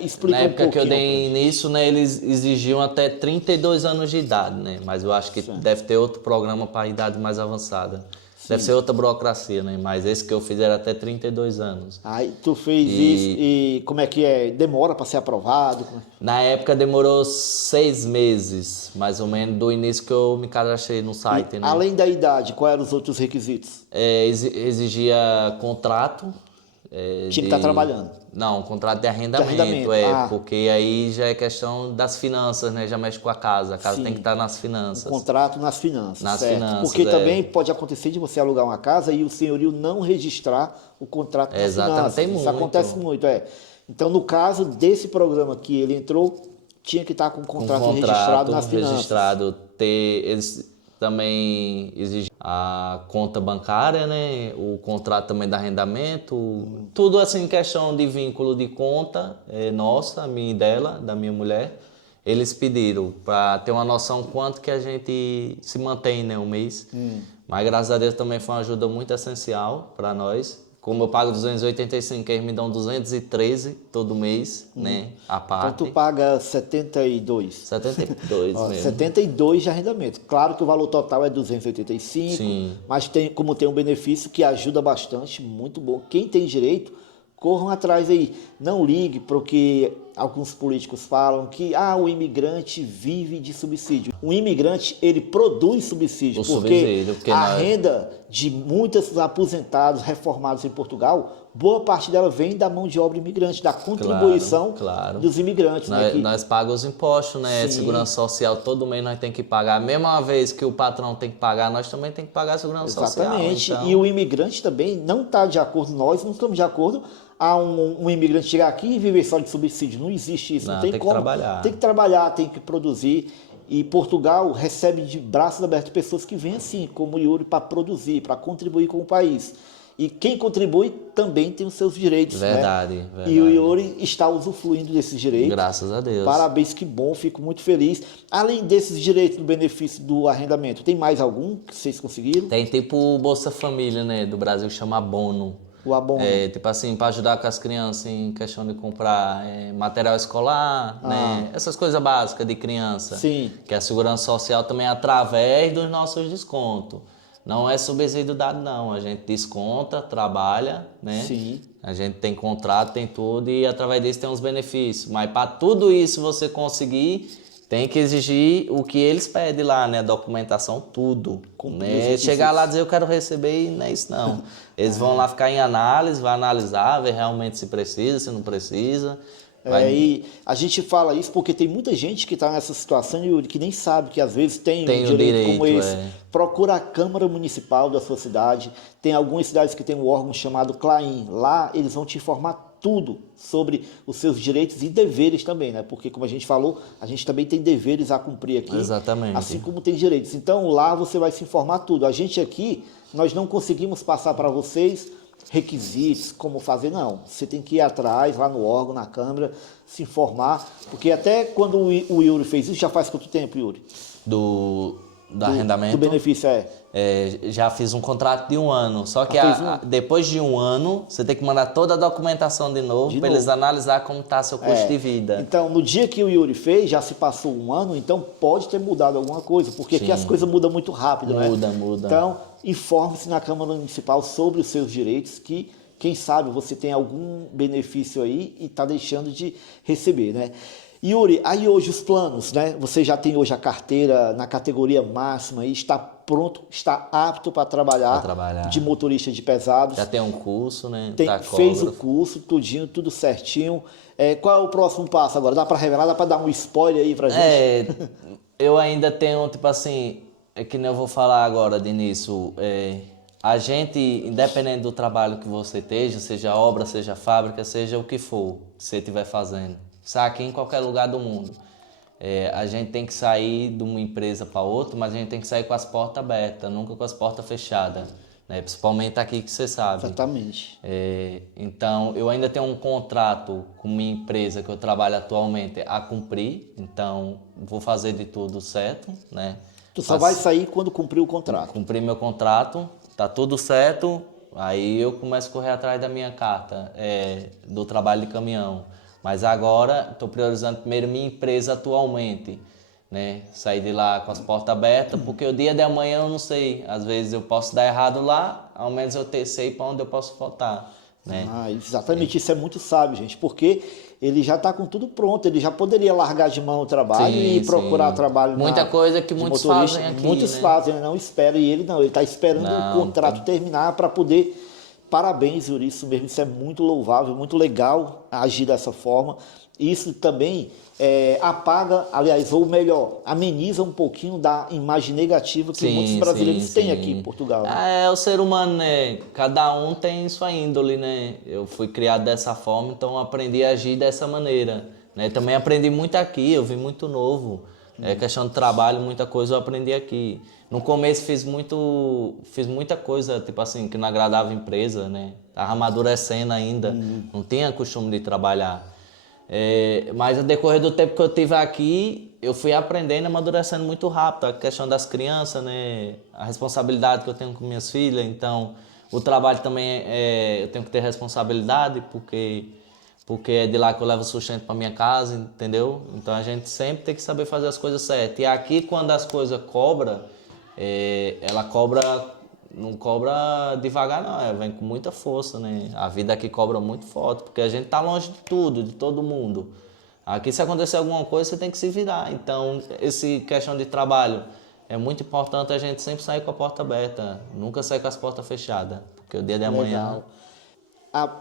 Explica na época um que eu dei início, né, eles exigiam até 32 anos de idade, né? Mas eu acho que deve ter outro programa para idade mais avançada. Deve ser outra burocracia, né? Mas esse que eu fiz era até 32 anos. Aí tu fez isso e como é que é? Demora para ser aprovado? Na época demorou 6 meses, mais ou menos, do início que eu me cadastrei no site, né? Além da idade, quais eram os outros requisitos? Exigia contrato. Tinha que estar trabalhando. Não, contrato de arrendamento, porque aí já é questão das finanças, né? Já mexe com a casa tem que estar nas finanças. Contrato nas finanças, nas certo. Finanças, porque também pode acontecer de você alugar uma casa e o senhorio não registrar o contrato nas finanças. Tem Isso acontece muito, Então, no caso desse programa que ele entrou, tinha que estar com o contrato registrado nas finanças. Eles também exigem a conta bancária, né? O contrato também de arrendamento, tudo assim, questão de vínculo de conta nossa, minha e dela, da minha mulher. Eles pediram para ter uma noção quanto que a gente se mantém, né, um mês. Mas graças a Deus também foi uma ajuda muito essencial para nós. Como eu pago 285, eles me dão 213 todo mês, né, a parte. Então tu paga 72. 72 Ó, mesmo. 72 de arrendamento. Claro que o valor total é 285, Sim. mas como tem um benefício que ajuda bastante, muito bom. Quem tem direito, corram atrás aí. Não ligue para o que alguns políticos falam, que o imigrante vive de subsídio. O imigrante, ele produz subsídio, porque a renda de muitos aposentados, reformados em Portugal, boa parte dela vem da mão de obra imigrante, da contribuição dos imigrantes. Nós pagamos os impostos, né? Sim. Segurança social, todo mês nós temos que pagar. A mesma vez que o patrão tem que pagar, nós também temos que pagar a segurança social. Exatamente. Então... E o imigrante também não está de acordo, nós não estamos de acordo a um imigrante chegar aqui e viver só de subsídio. Não existe isso. Não tem como. Que trabalhar. Tem que trabalhar, tem que produzir. E Portugal recebe de braços abertos pessoas que vêm assim, como o Yuri, para produzir, para contribuir com o país. E quem contribui também tem os seus direitos. Verdade. E o Yuri está usufruindo desses direitos. Graças a Deus. Parabéns, que bom, fico muito feliz. Além desses direitos do benefício do arrendamento, tem mais algum que vocês conseguiram? Tem tipo o Bolsa Família, né, do Brasil, que chama Abono. O abono. Tipo assim, para ajudar com as crianças em questão de comprar material escolar, né? Essas coisas básicas de criança. Sim. Que a Segurança Social também através dos nossos descontos. Não é subsídio dado, não. A gente desconta, trabalha, né? Sim. A gente tem contrato, tem tudo e através disso tem uns benefícios. Mas para tudo isso você conseguir, tem que exigir o que eles pedem lá, né? A documentação, tudo. Né? Chegar lá e dizer eu quero receber e não é isso não. Eles vão lá ficar em análise, vai analisar, ver realmente se precisa, se não precisa. E a gente fala isso porque tem muita gente que está nessa situação, Yuri, que nem sabe que às vezes tem um direito como esse. Procura a Câmara Municipal da sua cidade. Tem algumas cidades que tem um órgão chamado CLAIM. Lá eles vão te informar tudo sobre os seus direitos e deveres também, né? Porque, como a gente falou, a gente também tem deveres a cumprir aqui. Exatamente. Assim como tem direitos. Então, lá você vai se informar tudo. A gente aqui, nós não conseguimos passar para vocês requisitos, como fazer, não. Você tem que ir atrás, lá no órgão, na Câmara, se informar. Porque até quando o Yuri fez isso, já faz quanto tempo, Yuri? Do arrendamento? Do benefício, já fiz um contrato de 1 ano. Só que depois de 1 ano, você tem que mandar toda a documentação de novo para eles analisar como está seu custo de vida. Então, no dia que o Yuri fez, já se passou 1 ano, então pode ter mudado alguma coisa, porque aqui as coisas mudam muito rápido, Muda. Então, informe-se na Câmara Municipal sobre os seus direitos, que quem sabe você tem algum benefício aí e está deixando de receber, né? Yuri, aí hoje os planos, né? Você já tem hoje a carteira na categoria máxima e está pronto, está apto para trabalhar de motorista de pesados. Já tem um curso, né? Fez o curso, tudinho, tudo certinho. Qual é o próximo passo agora? Dá para revelar, dá para dar um spoiler aí pra gente? Eu ainda tenho, tipo assim, que nem eu vou falar agora de início. A gente, independente do trabalho que você esteja, seja obra, seja fábrica, seja o que for que você estiver fazendo, aqui em qualquer lugar do mundo. A gente tem que sair de uma empresa para outra, mas a gente tem que sair com as portas abertas, nunca com as portas fechadas. Né? Principalmente aqui que você sabe. Exatamente. Então, eu ainda tenho um contrato com minha empresa que eu trabalho atualmente a cumprir, então vou fazer de tudo certo. Né? Tu só vai sair quando cumprir o contrato? Cumprir meu contrato, tá tudo certo, aí eu começo a correr atrás da minha carta do trabalho de caminhão. Mas agora estou priorizando primeiro minha empresa atualmente, né? Sair de lá com as portas abertas, porque o dia de amanhã eu não sei. Às vezes eu posso dar errado lá, ao menos eu sei para onde eu posso voltar, né? Exatamente, isso é muito sábio, gente, porque ele já está com tudo pronto, ele já poderia largar de mão o trabalho e procurar trabalho. Muita coisa que muitos fazem aqui, muitos fazem, não esperam, e ele não, ele está esperando o contrato terminar para poder... Parabéns, Yuri, isso mesmo, isso é muito louvável, muito legal agir dessa forma. Isso também apaga, aliás, ou melhor, ameniza um pouquinho da imagem negativa que muitos brasileiros têm aqui em Portugal. Né? É o ser humano, né? Cada um tem sua índole, né? Eu fui criado dessa forma, então aprendi a agir dessa maneira. Né? Também aprendi muito aqui, eu vim muito novo. Questão de trabalho, muita coisa eu aprendi aqui. No começo fiz muita coisa, tipo assim, que não agradava a empresa, né? Tava amadurecendo ainda, não tinha costume de trabalhar. Mas no decorrer do tempo que eu tive aqui, eu fui aprendendo e amadurecendo muito rápido. A questão das crianças, né? A responsabilidade que eu tenho com minhas filhas. Então, o trabalho também, eu tenho que ter responsabilidade, porque é de lá que eu levo sustento para minha casa, entendeu? Então, a gente sempre tem que saber fazer as coisas certas. E aqui, quando as coisas cobram, ela não cobra devagar não, vem com muita força, né? A vida aqui cobra muito forte, porque a gente tá longe de tudo, de todo mundo. Aqui se acontecer alguma coisa, você tem que se virar. Então, esse questão de trabalho, é muito importante a gente sempre sair com a porta aberta, nunca sair com as portas fechadas, porque o dia de amanhã... Legal.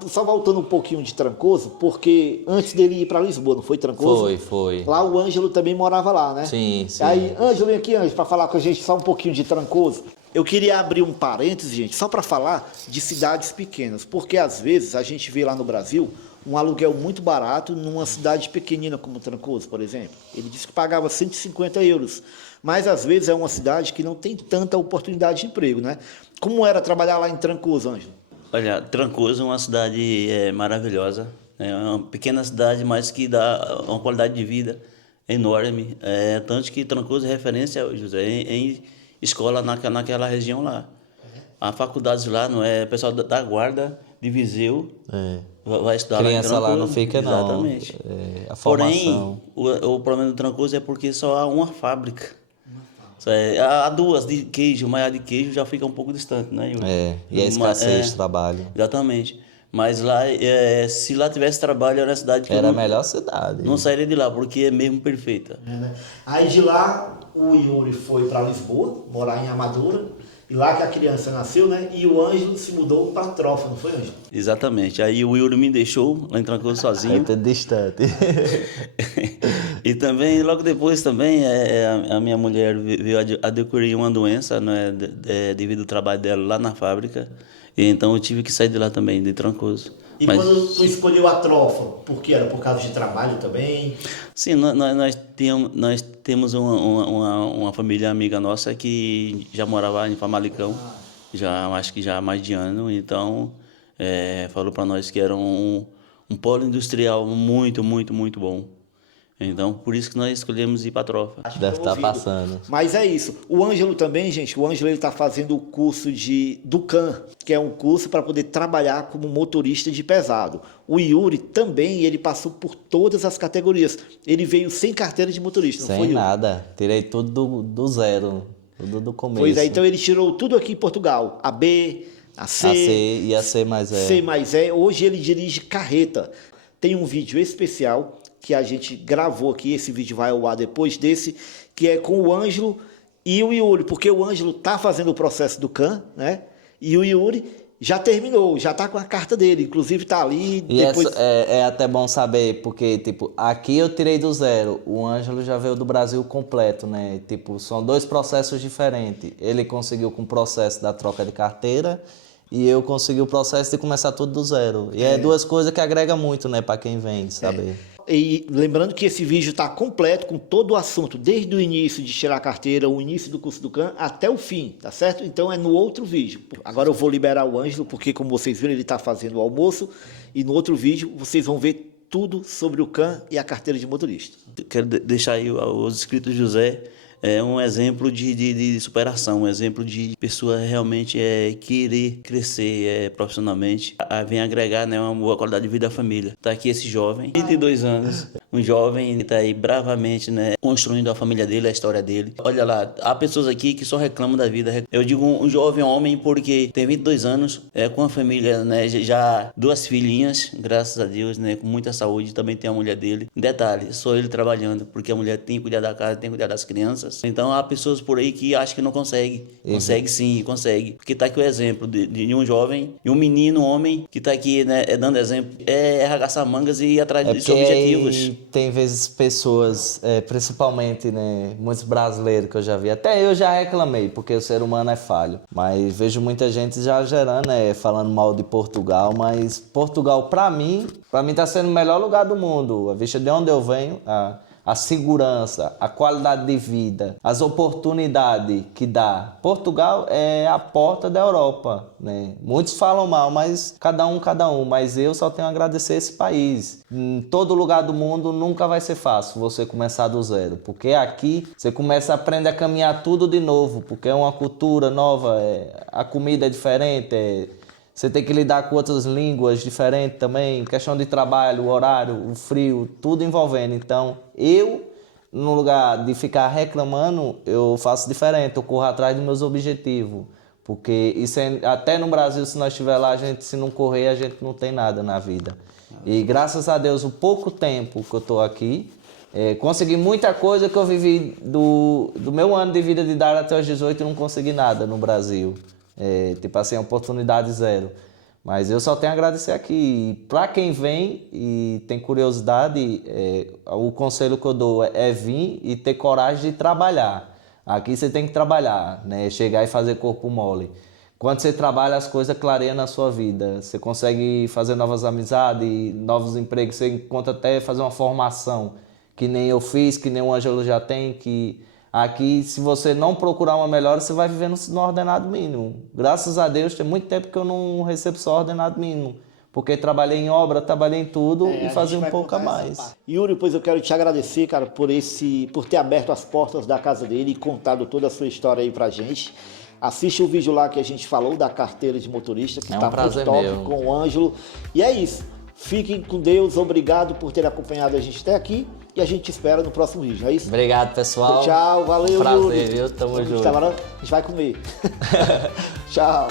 Só voltando um pouquinho de Trancoso, porque antes dele ir para Lisboa, não foi Trancoso? Foi. Lá o Ângelo também morava lá, né? Sim. Aí, Ângelo, vem aqui, Ângelo, para falar com a gente só um pouquinho de Trancoso. Eu queria abrir um parênteses, gente, só para falar de cidades pequenas, porque às vezes a gente vê lá no Brasil um aluguel muito barato numa cidade pequenina como Trancoso, por exemplo. Ele disse que pagava 150 euros, mas às vezes é uma cidade que não tem tanta oportunidade de emprego, né? Como era trabalhar lá em Trancoso, Ângelo? Olha, Trancoso é uma cidade maravilhosa, é uma pequena cidade, mas que dá uma qualidade de vida enorme. Tanto que Trancoso é referência, José, em escola naquela região lá. A faculdade lá, não é? O pessoal da Guarda de Viseu vai estudar lá em Criança Trancoso. lá não fica, não. Exatamente. A formação. Porém, o problema do Trancoso é porque só há uma fábrica. Há duas de queijo, mas a de queijo já fica um pouco distante, né, Yuri? E a escassez de trabalho. Exatamente. Mas lá, se lá tivesse trabalho, era a cidade que Era a melhor cidade. não sairia de lá, porque é mesmo perfeita. Né? Aí de lá o Yuri foi para Lisboa, morar em Amadora, e lá que a criança nasceu, né? E o Ângelo se mudou para Trofa, não foi, Ângelo? Exatamente. Aí o Yuri me deixou lá em Trancoso sozinho. Muito distante. E também, logo depois também, a minha mulher veio a decorrer uma doença, né, devido ao trabalho dela lá na fábrica. E então eu tive que sair de lá também, de Trancoso. E quando tu escolheu a Trofa, por que era? Por causa de trabalho também? Sim, nós temos uma família amiga nossa que já morava em Famalicão, acho que já há mais de ano, então falou para nós que era um polo industrial muito, muito, muito bom. Então, por isso que nós escolhemos ir para a Trofa. Deve estar passando. Mas é isso. O Ângelo também, gente, o Ângelo está fazendo o curso do CAN, que é um curso para poder trabalhar como motorista de pesado. O Yuri também, ele passou por todas as categorias. Ele veio sem carteira de motorista, não foi, Sem Yuri? nada. Tirei tudo do zero, tudo do começo. Pois é, então ele tirou tudo aqui em Portugal. A B, a C, A C e a C mais E. C mais E. Hoje ele dirige carreta. Tem um vídeo especial que a gente gravou aqui, esse vídeo vai ao ar depois desse, que é com o Ângelo e o Yuri, porque o Ângelo está fazendo o processo do CAN, né? E o Yuri já terminou, já está com a carta dele, inclusive está ali. E depois... é até bom saber, porque, tipo, aqui eu tirei do zero, o Ângelo já veio do Brasil completo, né? Tipo, são dois processos diferentes. Ele conseguiu com o processo da troca de carteira e eu consegui o processo de começar tudo do zero. E é duas coisas que agregam muito, né, para quem vem, saber. E lembrando que esse vídeo está completo com todo o assunto, desde o início de tirar a carteira, o início do curso do CAN, até o fim, tá certo? Então é no outro vídeo. Agora eu vou liberar o Ângelo, porque como vocês viram, ele está fazendo o almoço, e no outro vídeo vocês vão ver tudo sobre o CAN e a carteira de motorista. Quero deixar aí os inscritos de José um exemplo de superação, um exemplo de pessoa realmente querer crescer profissionalmente, vem agregar, né, uma boa qualidade de vida à família. Está aqui esse jovem, 22 anos, um jovem que está aí bravamente, né, construindo a família dele, a história dele. Olha lá, há pessoas aqui que só reclamam da vida. Eu digo um jovem homem porque tem 22 anos, com a família, né, já 2 filhinhas, graças a Deus, né, com muita saúde, também tem a mulher dele. Detalhe, só ele trabalhando, porque a mulher tem que cuidar da casa, tem que cuidar das crianças. Então há pessoas por aí que acham que não consegue. Consegue sim, consegue. Porque está aqui o exemplo de um jovem e um menino, um homem, que está aqui, né, dando exemplo, arregaçar mangas e ir atrás dos objetivos. Tem vezes pessoas, principalmente, né, muitos brasileiros que eu já vi, até eu já reclamei, porque o ser humano é falho. Mas vejo muita gente já gerando, falando mal de Portugal, mas Portugal, para mim, tá sendo o melhor lugar do mundo. A vista de onde eu venho, a segurança, a qualidade de vida, as oportunidades que dá. Portugal é a porta da Europa, né? Muitos falam mal, mas cada um. Mas eu só tenho a agradecer esse país. Em todo lugar do mundo nunca vai ser fácil você começar do zero, porque aqui você começa a aprender a caminhar tudo de novo, porque é uma cultura nova, a comida é diferente, você tem que lidar com outras línguas diferentes também, questão de trabalho, o horário, o frio, tudo envolvendo. Então, no lugar de ficar reclamando, eu faço diferente, eu corro atrás dos meus objetivos. Porque isso até no Brasil, se nós estiver lá, se não correr, a gente não tem nada na vida. E graças a Deus, o pouco tempo que eu estou aqui, consegui muita coisa que eu vivi do meu ano de vida de idade até os 18 e não consegui nada no Brasil. Tipo assim, oportunidade zero. Mas eu só tenho a agradecer aqui. Para quem vem e tem curiosidade, o conselho que eu dou é vir e ter coragem de trabalhar. Aqui você tem que trabalhar, né? Chegar e fazer corpo mole. Quando você trabalha, as coisas clareiam na sua vida. Você consegue fazer novas amizades, novos empregos. Você encontra até fazer uma formação, que nem eu fiz, que nem o Ângelo já tem, que... Aqui, se você não procurar uma melhora, você vai viver no ordenado mínimo. Graças a Deus, tem muito tempo que eu não recebo só ordenado mínimo. Porque trabalhei em obra, trabalhei em tudo e fazia um pouco a mais. Yuri, pois eu quero te agradecer, cara, por ter aberto as portas da casa dele e contado toda a sua história aí pra gente. Assiste o vídeo lá que a gente falou da carteira de motorista, que tá muito top com o Ângelo. E é isso. Fiquem com Deus. Obrigado por ter acompanhado a gente até aqui. E a gente te espera no próximo vídeo, é isso? Obrigado, pessoal. Tchau, valeu, prazer, Yuri. Viu? Tamo junto. Agora a gente vai comer. Tchau.